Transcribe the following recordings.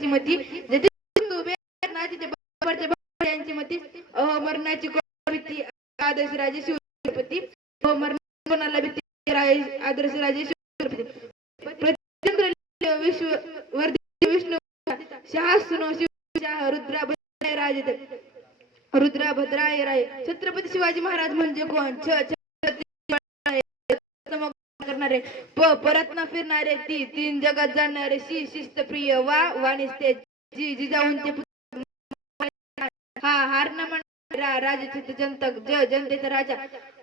यांची मती जेथे उभे ना तिथे बाबाच्या यांची मती मरणाची भीती आदर्श राजे शिवछत्रपती मरण कोणाला भीती आदर्श राजे शिवछत्रपती विश्व वर्धी विष्णू शाहसुनो शिवशाह रुद्रा भद्राय राय छत्रपती शिवाजी महाराज म्हणजे कोण करणारे परत न फिरणारे तीन जगात जाणारे शिस्त प्रिय वाणिस्ते जी जाऊन ते हार न म्हणणारा राजा जनतेचा राजा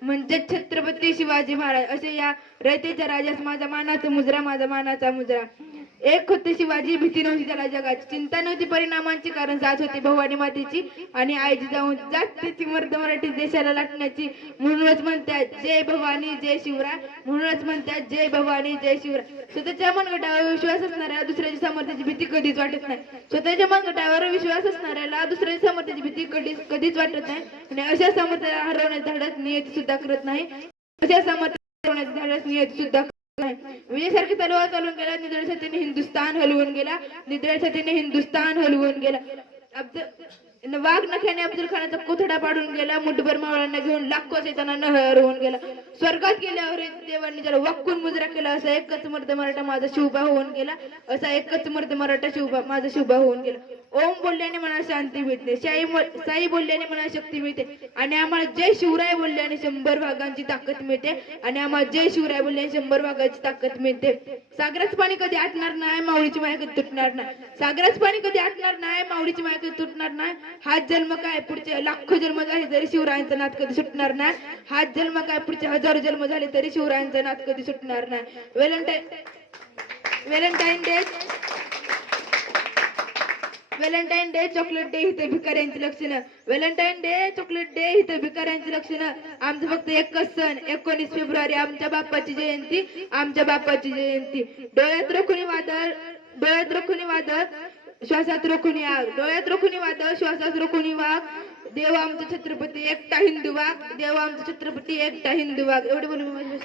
म्हणजे छत्रपती शिवाजी महाराज असे या रयतेच्या राजास माझा मानाचा मुजरा एक होते शिवाजी भीती नव्हती त्याला जगाची चिंता नव्हती परिणामांची कारण जात होती भवानी मातेची आणि आईची जाऊन जात त्याची मराठी देशाला लाटण्याची म्हणूनच म्हणतात जय भवानी जय शिवराय म्हणूनच म्हणतात जय भवानी जय शिवराय स्वतःच्या मनगटावर विश्वास असणाऱ्या दुसऱ्याच्या सामर्थ्याची भीती कधीच वाटत नाही स्वतःच्या मनगटावर विश्वास असणाऱ्याला दुसऱ्याच्या सामर्थ्याची भीती कधीच वाटत नाही आणि अशा सामर्थ्याला हरवण्यास धाडस नियती सुद्धा करत नाही अशा सामर्थ्याला हरवण्यास धाडस नियती सुद्धा विजयासारखी तलवार चालून गेला निधड्या छातीने हिंदुस्थान हलवून गेला वाघ नख्याने अफजल खानाचा कोथडा पाडून गेला मुठभर मावळ्यांना घेऊन लाखो सैतानांना हरवून गेला स्वर्गात गेल्यावर देवांनी त्याला वाकून मुजरा केला असा एकच मर्द मराठा माझा शिवबा होऊन गेला असा एकच मर्द मराठा माझा शिवबा होऊन गेला ओम बोलल्याने मनाला शांती मिळते साई बोलल्याने मनाला शक्ती मिळते आणि आम्हाला जय शिवराय बोलल्याने 100 भागांची ताकद मिळते आणि आम्हाला जय शिवराय बोलल्याने 100 भागांची ताकद मिळते सागराचं पाणी कधी आटणार नाही माऊलीची माया कधी तुटणार नाही सागराचं पाणी कधी आटणार नाही माऊलीची माया कधी तुटणार नाही हाच जन्म काय पुढचे लाखो जन्म झाले तरी शिवरायांचा नाद कधी सुटणार नाही हाच जन्म काय पुढचे हजारो जन्म झाले तरी शिवरायांचा नाद कधी सुटणार नाही व्हॅलेंटाईन डे चॉकलेट डे इथे भिकाऱ्यांची लक्षणं व्हॅलेंटाईन डे चॉकलेट डे इथे भिकाऱ्यांची लक्षणं आमचं फक्त एकच सण 19 फेब्रुवारी आमच्या बाप्पाची जयंती डोळ्यात रोखुनी वादळ श्वासात रोखुनी आग डोळ्यात रोखुनी वादळ श्वासात रोखुनी वाघ देव आमचा छत्रपती एकटा हिंदू वाघ एवढे बोलून